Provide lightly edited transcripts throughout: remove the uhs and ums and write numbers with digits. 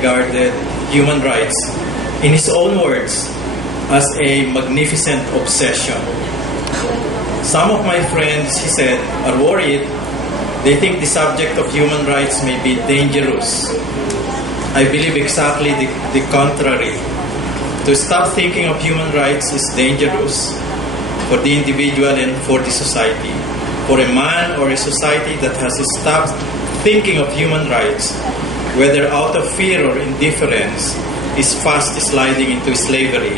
regarded human rights, in his own words, as a magnificent obsession. Some of my friends, he said, are worried. They think the subject of human rights may be dangerous. I believe exactly the contrary. To stop thinking of human rights is dangerous for the individual and for the society. For a man or a society that has stopped thinking of human rights, whether out of fear or indifference, is fast sliding into slavery,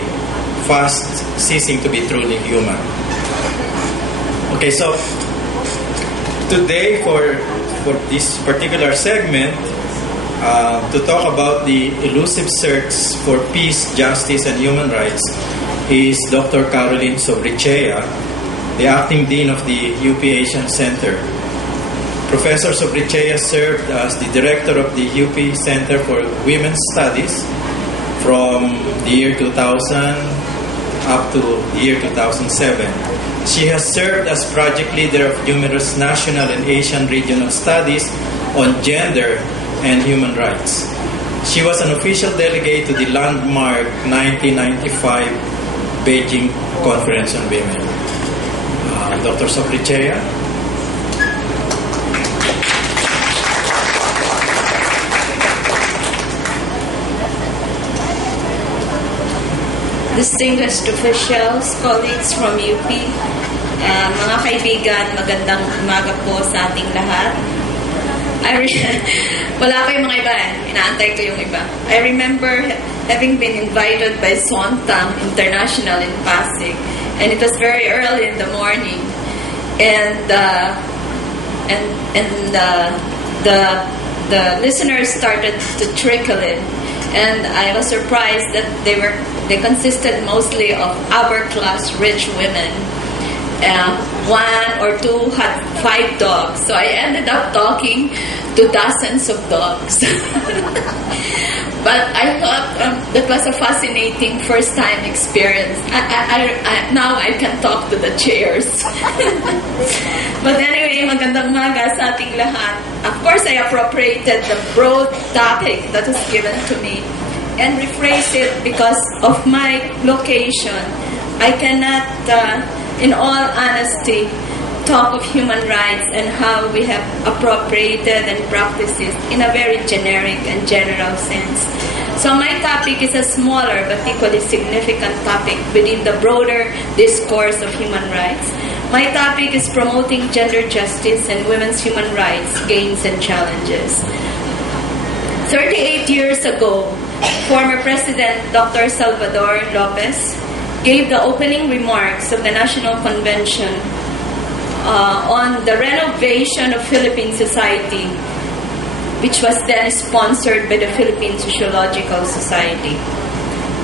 fast ceasing to be truly human. Okay, so today for this particular segment, to talk about the elusive search for peace, justice, and human rights is Dr. Caroline Sobrichea, the acting dean of the UP Asian Center. Professor Sobrichea served as the director of the UP Center for Women's Studies from the year 2000 up to the year 2007. She has served as project leader of numerous national and Asian regional studies on gender and human rights. She was an official delegate to the landmark 1995 Beijing Conference on Women. Dr. Sobrichea. Distinguished officials, colleagues from UP, mga kaibigan, magandang umaga po sa ating lahat. Wala pa yung mga iba inaantay ko yung iba. I remember having been invited by Swantam International in Pasig, and it was very early in the morning, and the listeners started to trickle in. And I was surprised that they consisted mostly of hourglass rich women. One or two had 5 dogs, so I ended up talking to dozens of dogs. But I thought that was a fascinating first-time experience. Now I can talk to the chairs. But anyway, magandang umaga sa ating lahat. Of course, I appropriated the broad topic that was given to me and rephrased it because of my location. I cannot, in all honesty, talk of human rights and how we have appropriated and practiced it in a very generic and general sense. So my topic is a smaller but equally significant topic within the broader discourse of human rights. My topic is promoting gender justice and women's human rights, gains and challenges. 38 years ago, former President Dr. Salvador Lopez gave the opening remarks of the National Convention on the renovation of Philippine society, which was then sponsored by the Philippine Sociological Society.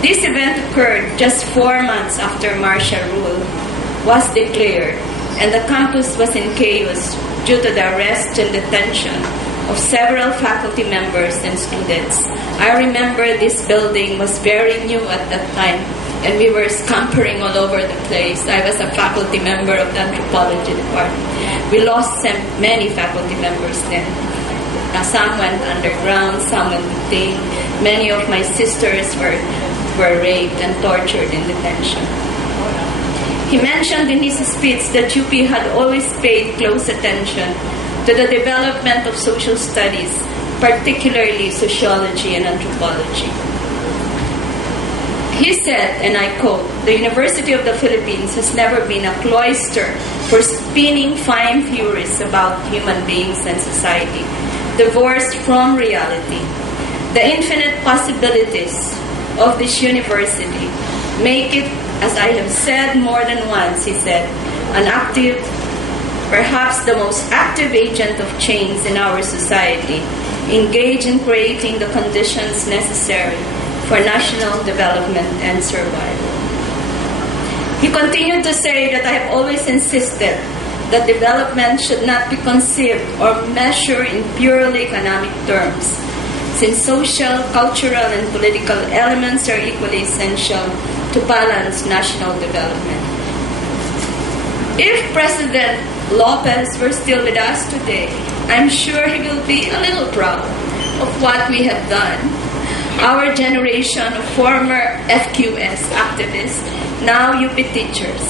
This event occurred just 4 months after martial rule was declared, and the campus was in chaos due to the arrest and detention of several faculty members and students. I remember this building was very new at that time, and we were scampering all over the place. I was a faculty member of the anthropology department. We lost many faculty members then. Some went underground, some went detained. Many of my sisters were raped and tortured in detention. He mentioned in his speech that UP had always paid close attention to the development of social studies, particularly sociology and anthropology. He said, and I quote, "The University of the Philippines has never been a cloister for spinning fine theories about human beings and society, divorced from reality. The infinite possibilities of this university make it, as I have said more than once," he said, "an active, perhaps the most active agent of change in our society, engaged in creating the conditions necessary for national development and survival." He continued to say that I have always insisted that development should not be conceived or measured in purely economic terms, since social, cultural, and political elements are equally essential to balance national development. If President Lopez were still with us today, I'm sure he will be a little proud of what we have done. our generation of former FQS activists, now UP teachers.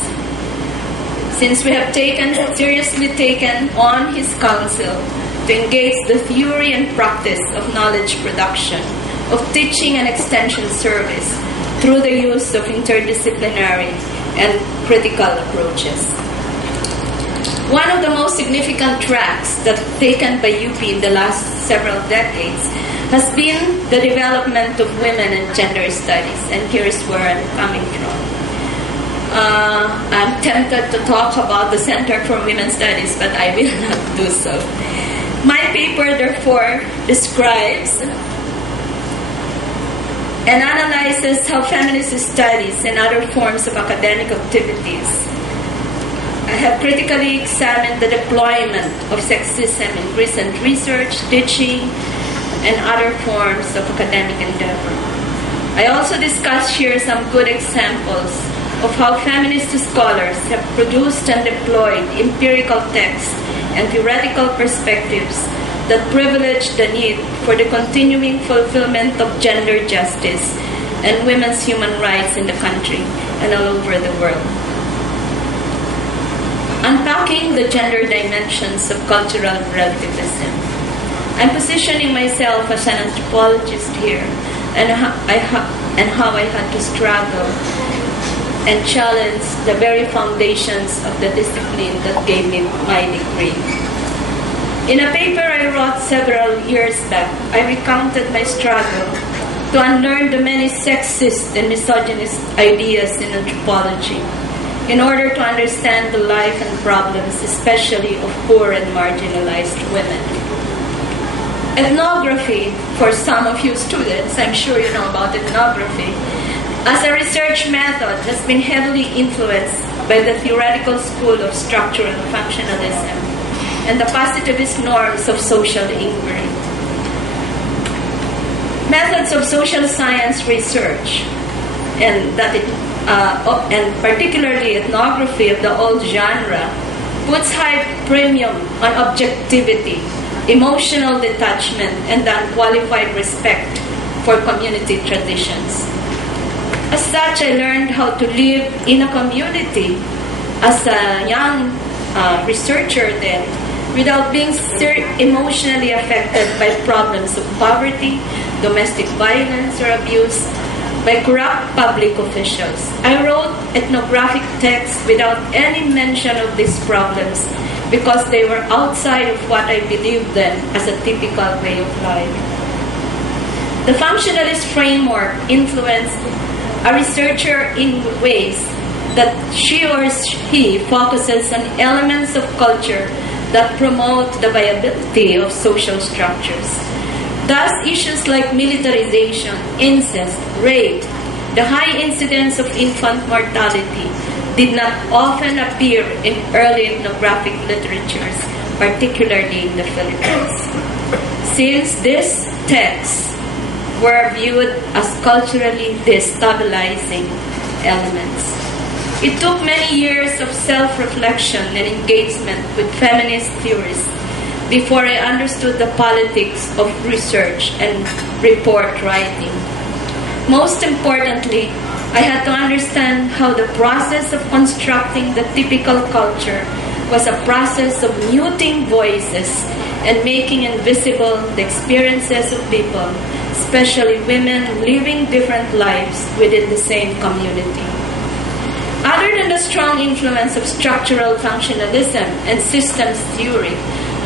Since we have seriously taken on his counsel to engage the theory and practice of knowledge production, of teaching and extension service through the use of interdisciplinary and critical approaches. One of the most significant tracks that taken by UP in the last several decades has been the development of women and gender studies, and here's where I'm coming from. I'm tempted to talk about the Center for Women's Studies, but I will not do so. My paper, therefore, describes and analyzes how feminist studies and other forms of academic activities have critically examined the deployment of sexism in recent research, teaching, and other forms of academic endeavor. I also discuss here some good examples of how feminist scholars have produced and deployed empirical texts and theoretical perspectives that privilege the need for the continuing fulfillment of gender justice and women's human rights in the country and all over the world. Unpacking the gender dimensions of cultural relativism. I'm positioning myself as an anthropologist here, and how I had to struggle and challenge the very foundations of the discipline that gave me my degree. In a paper I wrote several years back, I recounted my struggle to unlearn the many sexist and misogynist ideas in anthropology in order to understand the life and problems, especially of poor and marginalized women. Ethnography, for some of you students, I'm sure you know about ethnography, as a research method has been heavily influenced by the theoretical school of structural functionalism and the positivist norms of social inquiry. Methods of social science research, and particularly ethnography of the old genre, puts high premium on objectivity, emotional detachment, and the unqualified respect for community traditions. As such, I learned how to live in a community as a young researcher then, without being emotionally affected by problems of poverty, domestic violence, or abuse by corrupt public officials. I wrote ethnographic texts without any mention of these problems because they were outside of what I believed then as a typical way of life. The functionalist framework influenced a researcher in ways that she or he focuses on elements of culture that promote the viability of social structures. Thus, issues like militarization, incest, rape, the high incidence of infant mortality did not often appear in early ethnographic literatures, particularly in the Philippines. Since these texts were viewed as culturally destabilizing elements. It took many years of self-reflection and engagement with feminist theories before I understood the politics of research and report writing. Most importantly, I had to understand how the process of constructing the typical culture was a process of muting voices and making invisible the experiences of people, especially women living different lives within the same community. Other than the strong influence of structural functionalism and systems theory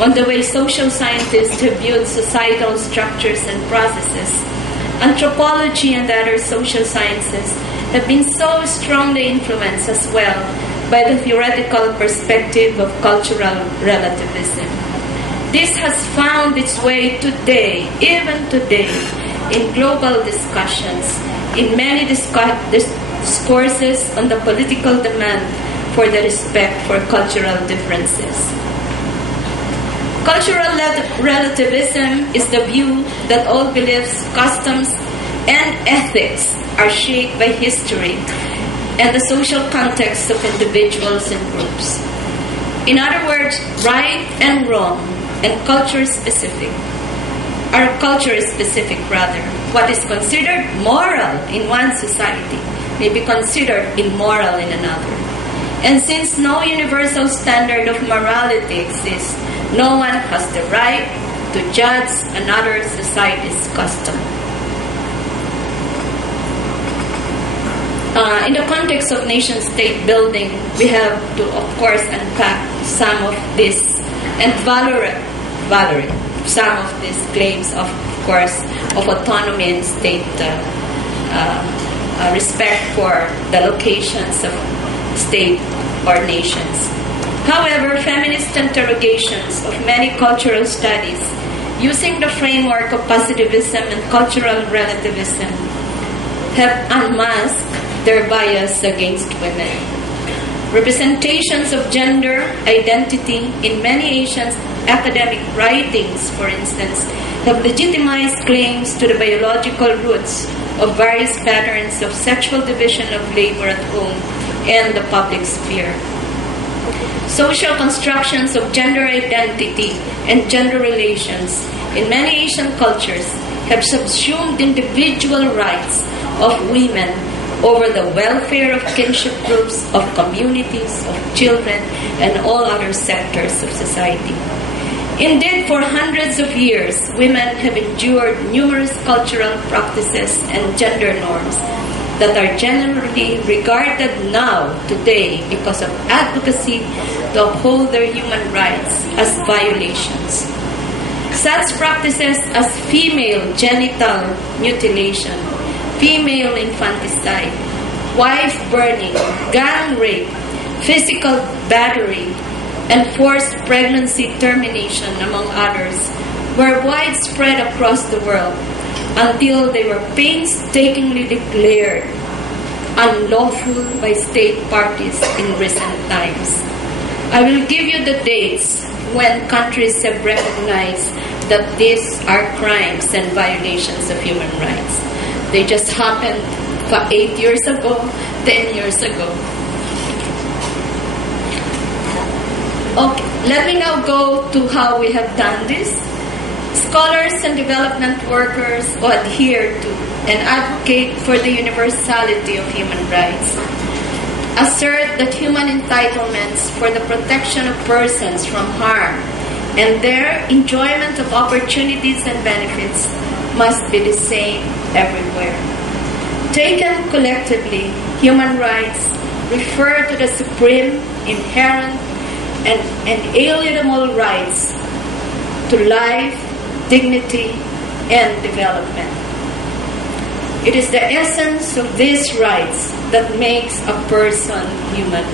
on the way social scientists have viewed societal structures and processes, anthropology and other social sciences have been so strongly influenced as well by the theoretical perspective of cultural relativism. This has found its way today, even today, in global discussions, in many discourses on the political demand for the respect for cultural differences. Cultural relativism is the view that all beliefs, customs, and ethics are shaped by history and the social context of individuals and groups. In other words, right and wrong and culture specific what is considered moral in one society may be considered immoral in another. And since no universal standard of morality exists, no one has the right to judge another society's custom. In the context of nation-state building, we have to, of course, unpack some of this and valorate some of these claims of course, of autonomy and state respect for the locations of state or nations. However, feminist interrogations of many cultural studies using the framework of positivism and cultural relativism have unmasked their bias against women. Representations of gender identity in many Asian academic writings, for instance, have legitimized claims to the biological roots of various patterns of sexual division of labor at home and the public sphere. Social constructions of gender identity and gender relations in many Asian cultures have subsumed individual rights of women over the welfare of kinship groups, of communities, of children, and all other sectors of society. Indeed, for hundreds of years, women have endured numerous cultural practices and gender norms that are generally regarded now, today, because of advocacy to uphold their human rights as violations. Such practices as female genital mutilation, female infanticide, wife burning, gang rape, physical battery, and forced pregnancy termination, among others, were widespread across the world until they were painstakingly declared unlawful by state parties in recent times. I will give you the dates when countries have recognized that these are crimes and violations of human rights. They just happened 8 years ago, 10 years ago. Okay, let me now go to how we have done this. Scholars and development workers who adhere to and advocate for the universality of human rights assert that human entitlements for the protection of persons from harm and their enjoyment of opportunities and benefits must be the same everywhere. Taken collectively, human rights refer to the supreme, inherent, and inalienable rights to life, dignity, and development. It is the essence of these rights that makes a person human.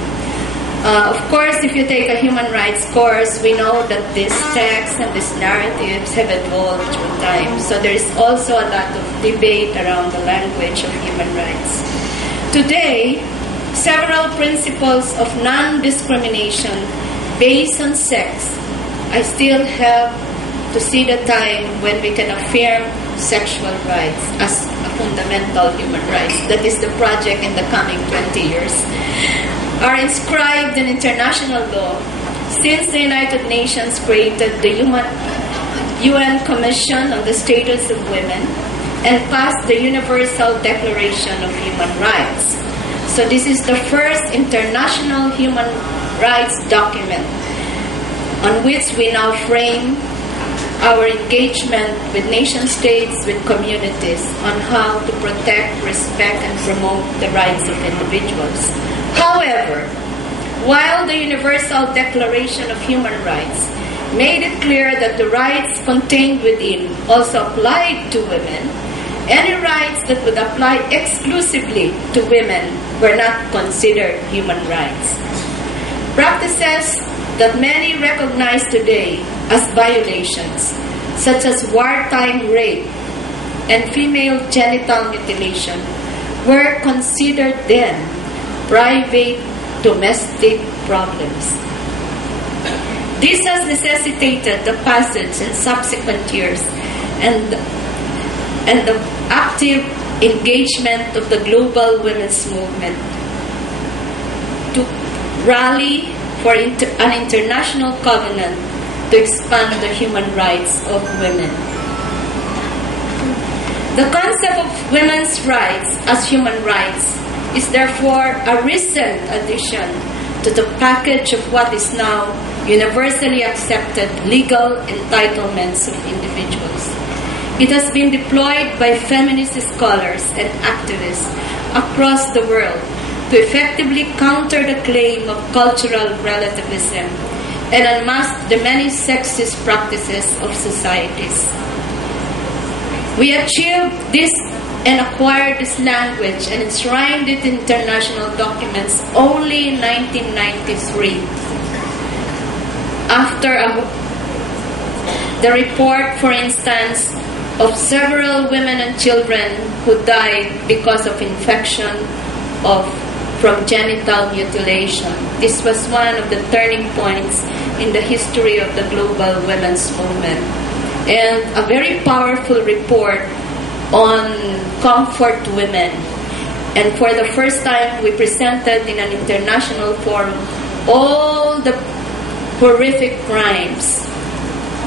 Of course, if you take a human rights course, we know that these texts and these narratives have evolved through time. So there is also a lot of debate around the language of human rights. Today, several principles of non-discrimination based on sex, I still have to see the time when we can affirm sexual rights as a fundamental human rights. That is the project in the coming 20 years. Are inscribed in international law since the United Nations created the UN Commission on the Status of Women and passed the Universal Declaration of Human Rights. So this is the first international human rights document on which we now frame our engagement with nation states, with communities, on how to protect, respect, and promote the rights of individuals. However, while the Universal Declaration of Human Rights made it clear that the rights contained within also applied to women, any rights that would apply exclusively to women were not considered human rights. Practices that many recognize today as violations, such as wartime rape and female genital mutilation, were considered then private domestic problems. This has necessitated the passage in subsequent years and the active engagement of the global women's movement to rally for an international covenant to expand the human rights of women. The concept of women's rights as human rights is therefore a recent addition to the package of what is now universally accepted legal entitlements of individuals. It has been deployed by feminist scholars and activists across the world to effectively counter the claim of cultural relativism and unmask the many sexist practices of societies. We achieved this and acquired this language and enshrined it in international documents only in 1993. After the report, for instance, of several women and children who died because of infection from genital mutilation. This was one of the turning points in the history of the global women's movement. And a very powerful report on comfort women. And for the first time, we presented in an international forum all the horrific crimes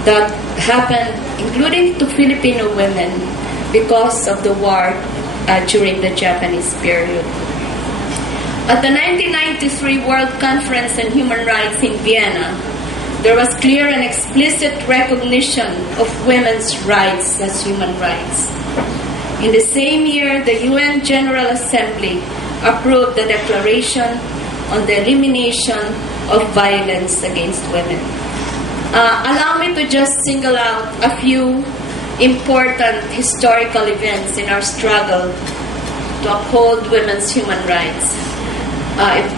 that happened, including to Filipino women, because of the war during the Japanese period. At the 1993 World Conference on Human Rights in Vienna, there was clear and explicit recognition of women's rights as human rights. In the same year, the UN General Assembly approved the Declaration on the Elimination of Violence Against Women. Allow me to just single out a few important historical events in our struggle to uphold women's human rights.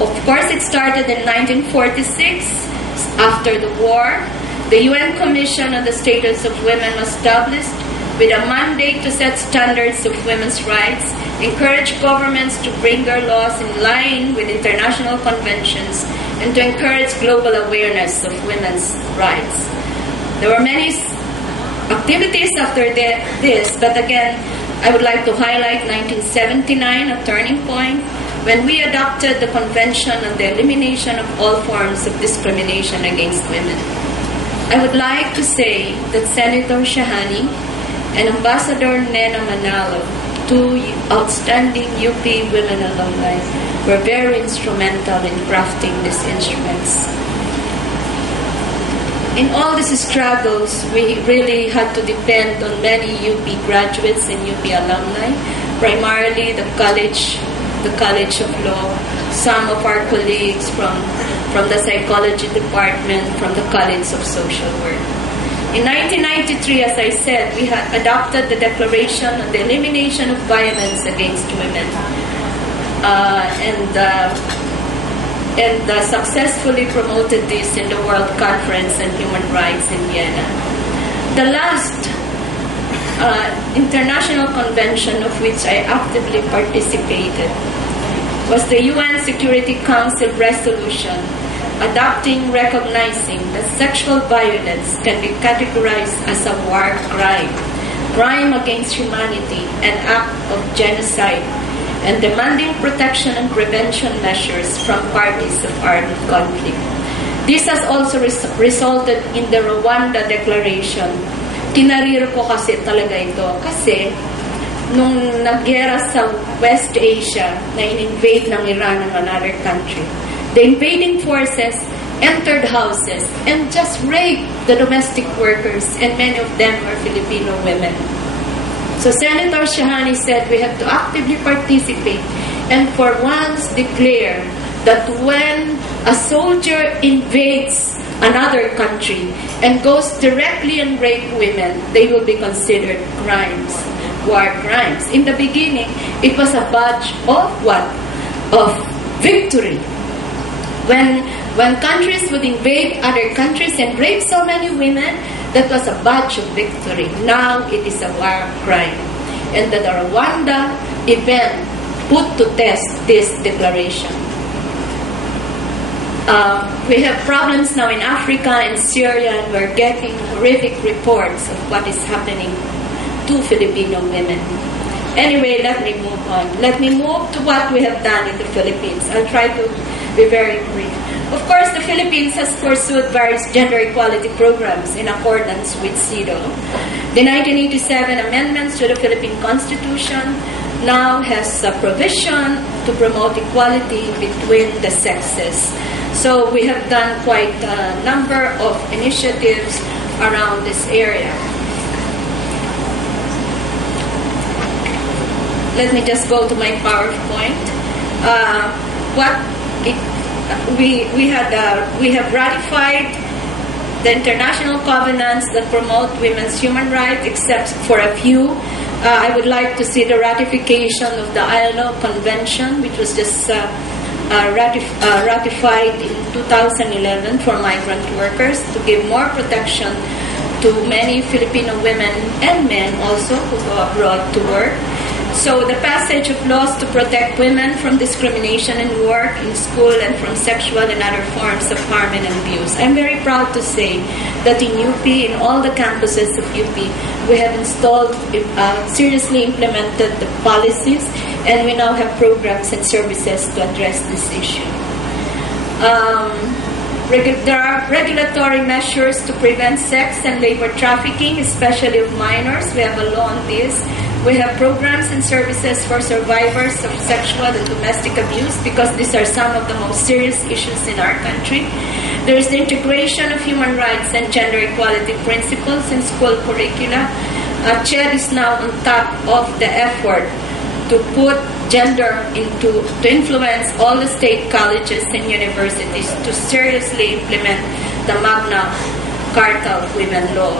Of course, it started in 1946. After the war, the UN Commission on the Status of Women was established with a mandate to set standards of women's rights, encourage governments to bring their laws in line with international conventions, and to encourage global awareness of women's rights. There were many activities after this, but again, I would like to highlight 1979, a turning point, when we adopted the Convention on the Elimination of All Forms of Discrimination Against Women. I would like to say that Senator Shahani and Ambassador Nena Manalo, two outstanding UP women alumni, were very instrumental in crafting these instruments. In all these struggles, we really had to depend on many UP graduates and UP alumni, primarily the College of Law, some of our colleagues from the Psychology Department, from the College of Social Work. In 1993, as I said, we had adopted the Declaration on the Elimination of Violence Against Women and successfully promoted this in the World Conference on Human Rights in Vienna. The last international convention of which I actively participated was the UN Security Council resolution recognizing that sexual violence can be categorized as a war crime against humanity, an act of genocide, and demanding protection and prevention measures from parties of armed conflict. This has also resulted in the Rwanda Declaration. Kinariro ko kasi talaga ito kasi nung nagyera sa West Asia na in-invade ng Iran and another country, the invading forces entered houses and just raped the domestic workers, and many of them were Filipino women. So Senator Shahani said we have to actively participate and for once declare that when a soldier invades another country and goes directly and rape women, they will be considered crimes, war crimes. In the beginning, it was a badge of what? Of victory. When countries would invade other countries and rape so many women, that was a badge of victory. Now it is a war crime. And the Rwanda event put to test this declaration. We have problems now in Africa and Syria, and we're getting horrific reports of what is happening to Filipino women. Anyway, let me move on. Let me move to what we have done in the Philippines. I'll try to be very brief. Of course, the Philippines has pursued various gender equality programs in accordance with CEDAW. The 1987 amendments to the Philippine Constitution now has a provision to promote equality between the sexes. So we have done quite a number of initiatives around this area. Let me just go to my PowerPoint. We have ratified the international covenants that promote women's human rights, except for a few. I would like to see the ratification of the ILO Convention, which was just ratified in 2011 for migrant workers, to give more protection to many Filipino women and men also who go abroad to work. So the passage of laws to protect women from discrimination in work, in school, and from sexual and other forms of harm and abuse. I'm very proud to say that in UP, in all the campuses of UP, we have installed, seriously implemented the policies, and we now have programs and services to address this issue. There are regulatory measures to prevent sex and labor trafficking, especially of minors. We have a law on this. We have programs and services for survivors of sexual and domestic abuse, because these are some of the most serious issues in our country. There is the integration of human rights and gender equality principles in school curricula. CHED is now on top of the effort to put gender to influence all the state colleges and universities to seriously implement the Magna Carta of Women Law.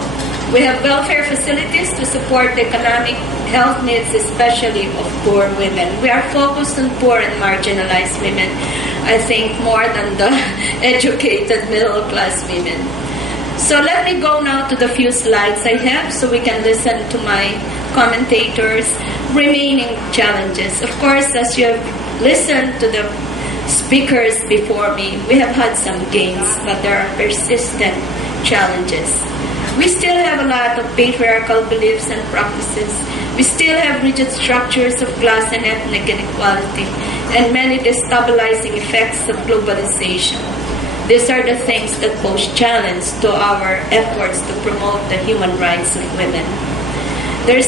We have welfare facilities to support the economic health needs, especially of poor women. We are focused on poor and marginalized women, I think, more than the educated middle-class women. So let me go now to the few slides I have so we can listen to my commentators' remaining challenges. Of course, as you have listened to the speakers before me, we have had some gains, but there are persistent challenges. We still have a lot of patriarchal beliefs and practices. We still have rigid structures of class and ethnic inequality, and many destabilizing effects of globalization. These are the things that pose challenge to our efforts to promote the human rights of women. There's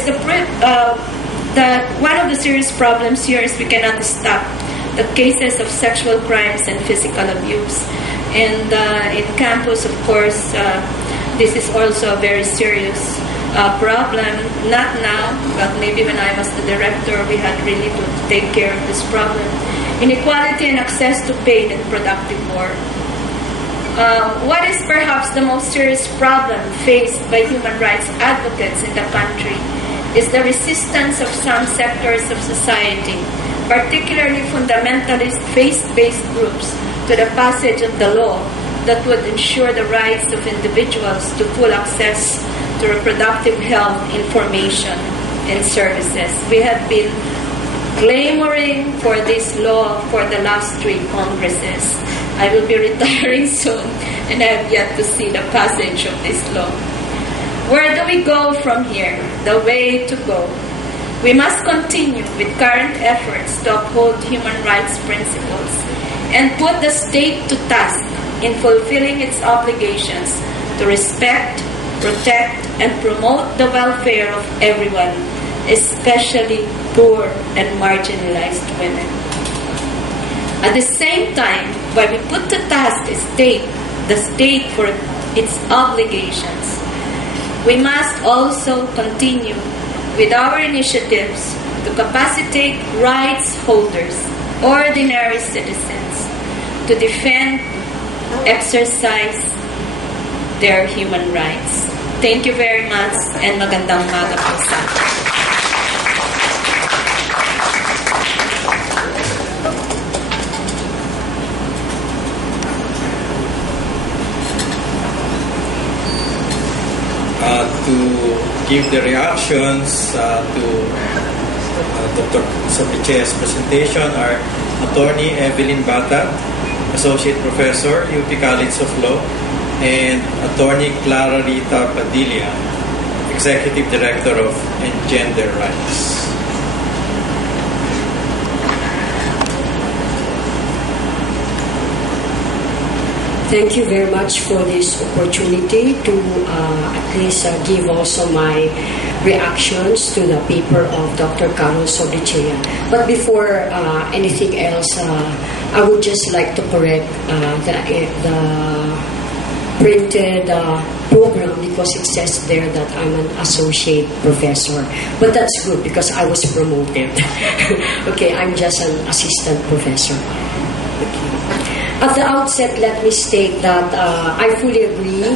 one of the serious problems here is we cannot stop the cases of sexual crimes and physical abuse. And in campus, of course, this is also a very serious problem. Not now, but maybe when I was the director, we had really to take care of this problem. Inequality and access to paid and productive work. What is perhaps the most serious problem faced by human rights advocates in the country is the resistance of some sectors of society, particularly fundamentalist faith-based groups, to the passage of the law that would ensure the rights of individuals to full access to reproductive health information and services. We have been clamoring for this law for the last 3 Congresses. I will be retiring soon, and I have yet to see the passage of this law. Where do we go from here? The way to go. We must continue with current efforts to uphold human rights principles and put the state to task in fulfilling its obligations to respect, protect, and promote the welfare of everyone, especially poor and marginalized women. At the same time, while we put to task the state for its obligations, we must also continue with our initiatives to capacitate rights holders, ordinary citizens, to defend, exercise their human rights. Thank you very much, and magandang umaga po sa atin. To give the reactions to Dr. Sobrichea's presentation are Attorney Evelyn Bata, Associate Professor, UP College of Law, and Attorney Clara Rita Padilla, Executive Director of Gender Rights. Thank you very much for this opportunity to at least give also my reactions to the paper of Dr. Carol Sobrichea. But before anything else, I would just like to correct the printed program because it says there that I'm an associate professor. But that's good because I was promoted. Okay, I'm just an assistant professor. Okay. At the outset, let me state that I fully agree.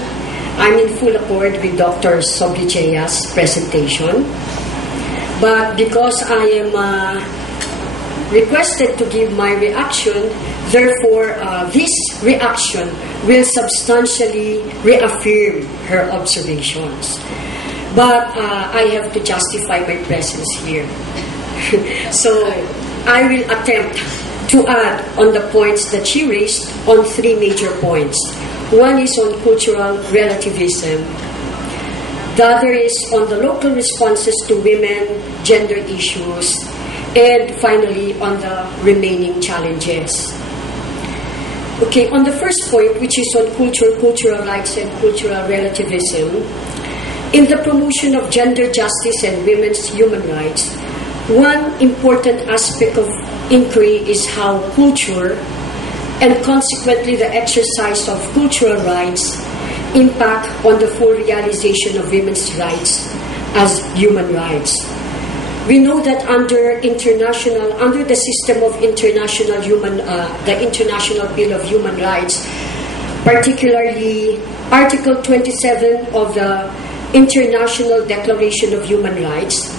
I'm in full accord with Dr. Sobrichea's presentation. But because I am requested to give my reaction, therefore this reaction will substantially reaffirm her observations. But I have to justify my presence here. So I will attempt to add on the points that she raised on three major points. One is on cultural relativism. The other is on the local responses to women, gender issues, and finally on the remaining challenges. Okay, on the first point, which is on cultural rights and cultural relativism, in the promotion of gender justice and women's human rights, one important aspect of inquiry is how culture and consequently the exercise of cultural rights impact on the full realization of women's rights as human rights. We know that under the system of the International Bill of Human Rights, particularly Article 27 of the International Declaration of Human Rights,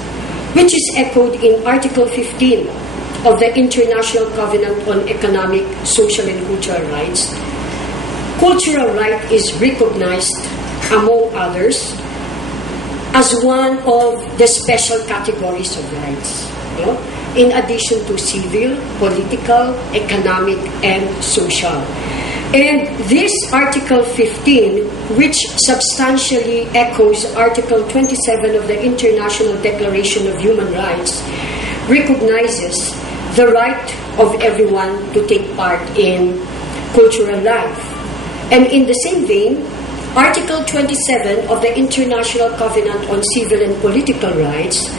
which is echoed in Article 15 of the International Covenant on Economic, Social, and Cultural Rights. Cultural right is recognized, among others, as one of the special categories of rights, in addition to civil, political, economic, and social. And this Article 15, which substantially echoes Article 27 of the International Declaration of Human Rights, recognizes the right of everyone to take part in cultural life. And in the same vein, Article 27 of the International Covenant on Civil and Political Rights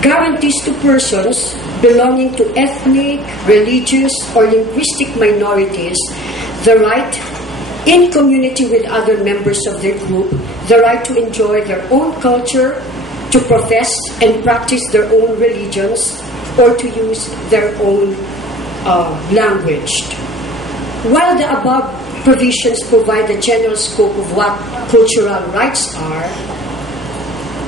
guarantees to persons belonging to ethnic, religious, or linguistic minorities the right, in community with other members of their group, the right to enjoy their own culture, to profess and practice their own religions, or to use their own language. While the above provisions provide the general scope of what cultural rights are,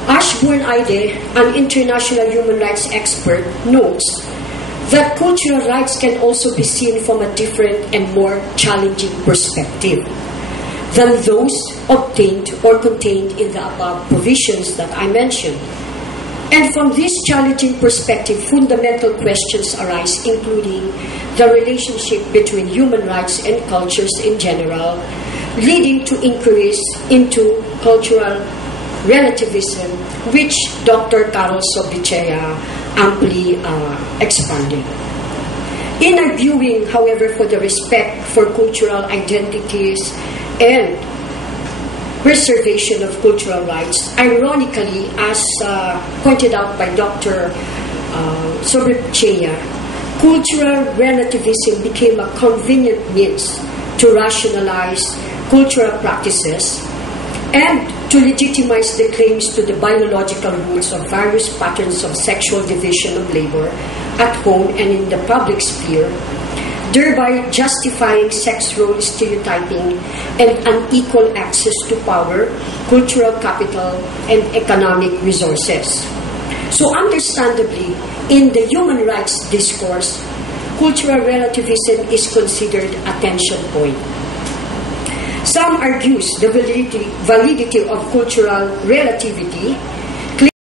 Ashburn-Ide, an international human rights expert, notes that cultural rights can also be seen from a different and more challenging perspective than those obtained or contained in the above provisions that I mentioned. And from this challenging perspective, fundamental questions arise, including the relationship between human rights and cultures in general, leading to inquiries into cultural relativism, which Dr. Carol Sobrichea amply expanded. In arguing, however, for the respect for cultural identities and preservation of cultural rights, ironically, as pointed out by Dr. Sobrichea, cultural relativism became a convenient means to rationalize cultural practices and to legitimize the claims to the biological roots of various patterns of sexual division of labor at home and in the public sphere, thereby justifying sex role stereotyping and unequal access to power, cultural capital, and economic resources. So understandably, in the human rights discourse, cultural relativism is considered a tension point. Some argues the validity of cultural relativity